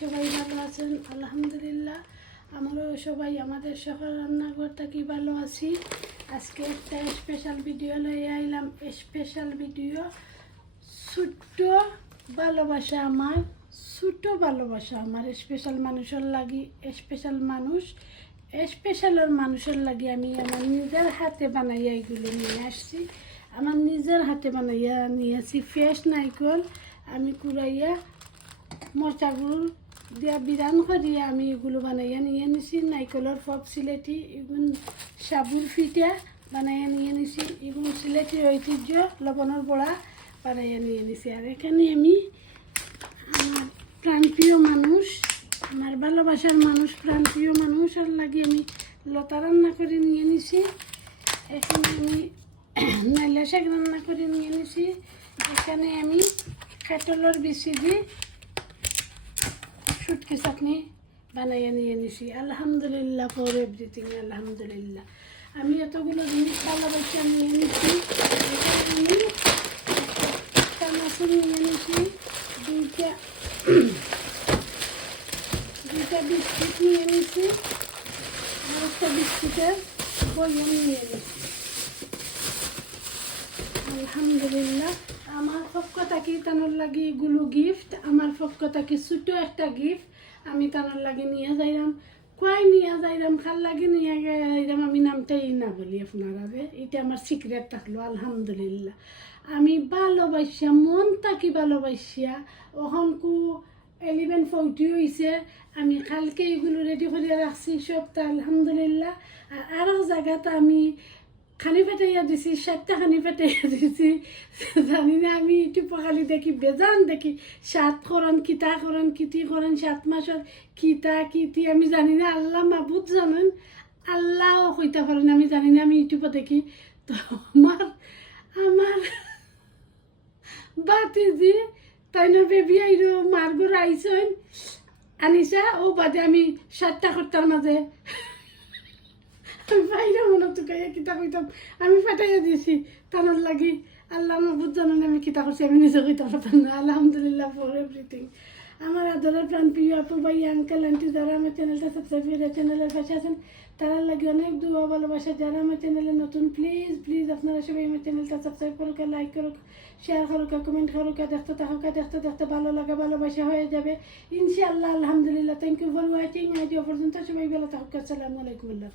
সবাই ভালো আছেন, আলহামদুলিল্লাহ। আমরাও সবাই, আমাদের সকাল রান্নাঘর থাকি ভালো আছি। আজকে একটা স্পেশাল ভিডিও লয়ে আইলাম। স্পেশাল ভিডিও ছোট্ট ভালোবাসা আমার ছোট ভালোবাসা আমার। স্পেশাল মানুষের লাগি স্পেশাল মানুষ স্পেশালের মানুষের লাগি আমি আমার নিজের হাতে বানাইয়া এগুলো নিয়ে আসছি। আমার নিজের হাতে বানাইয়া নিয়ে আসছি। ফ্রেশ নাইকল আমি কুড়াইয়া মরচাগুলো দিয়া বিরান করিয়া আমি এগুলো বানাইয়া নিয়ে নিছি, নাইকলের পপ সিলেটি এগুলো সাবুর ফিটা বানাইয়া নিয়ে নিছি এগুলো সিলেটির ঐতিহ্য, লবণের বড়া বানাইয়া নিয়ে নিছি। আর এখানে আমি আমার প্রাণপ্রিয় মানুষ, আমার ভালোবাসার মানুষ, প্রাণপ্রিয় মানুষ, আর লাগে আমি লতা রান্না করে নিয়ে নিছি। এখানে আমি নাইলা শাক রান্না করে নিয়ে নিছি। এখানে আমি কাটলের বিচি দিয়ে শুটকি চাটনি বানাইয়া নিয়ে নিছি আলহামদুলিল্লাহ ফর এভরিথিং আলহামদুলিল্লাহ। আমি এতগুলো জিনিস ভালোবাসা নিয়ে নিছি আমি একটা মাসুর নিয়ে নিছি দুইটা দুইটা বিস্কুট নিয়ে নিছি আর একটা বিস্কুটের বইম নিয়ে নিছি আলহামদুলিল্লাহ। আমার পক্ষ থাকি তানোর লাগি এগুলো গিফট আমার পক্ষ থাকি ছোটো একটা গিফট আমি তানোর লাগি নিয়ে যাইলাম কয় নিয়ে যাইলাম খাল লাগি নিয়ে যাইলাম আমি নামটাই না বলি আপনারা এটা আমার সিক্রেট থাকল, আলহামদুলিল্লাহ। আমি ভালোবাসিয়া, মন থাকি ভালোবাসিয়া ওখন কু এলিভেন ফোর্টি হয়েছে আমি কালকে এগুলো রেডি করে রাখছি, সবটা আলহামদুলিল্লাহ। আর আরও জায়গাতে আমি খানি পেটাইয়া দিছি, সাতটা খানি পেটাইয়া দিছি। জানি না, আমি ইউটিউব পখালি দেখি, বেজান দেখি। সাত করন কিতা করন কিতি করেন সাত মাসের কিতা, কিতি, আমি জানি না, আল্লাহ মাবুদ জানেন। আল্লাহ হইতে পারেন আমি জানি না, আমি ইউটিউবে দেখি। তো আমার আমার বাতিজি তাই না বেবি আইরো মারগুর আইসন আনিছা ও বাদে আমি সাতটা খরতার মাঝে আমি বাইরে মনে তোকে কিতা কইতাম। আমি ফাটাইয়া দিয়েছি তানোর লাগি আল্লাহ মাহবুদ জানান আমি কিতা করছি, আমি নিজে কইতে পারতাম না। আলহামদুলিল্লাহ ফর এভরিথিং আমার আদরের প্রাণ প্রিয় আপু ভাই আঙ্কেল আন্টি যারা আমার চ্যানেলটা সাবস্ক্রাইব করে চ্যানেলের পাশে আছেন তারা লাগে অনেক দোয়া, ভালোবাসা। যারা আমার চ্যানেলে নতুন প্লিজ প্লিজ আপনারা সবাই আমার চ্যানেলটা সাবস্ক্রাইব করুক লাইক করুক শেয়ার করুক কমেন্ট করুক দেখতে থাকুক দেখতে দেখতে ভালো লাগে, ভালোবাসা হয়ে যাবে। ইনশাআল্লাহ, আলহামদুলিল্লাহ থ্যাংক ইউ ফর ওয়াচিং আজ পর্যন্ত সবাই ভালো থাকুক, আসসালামু আলাইকুম, আল্লাহ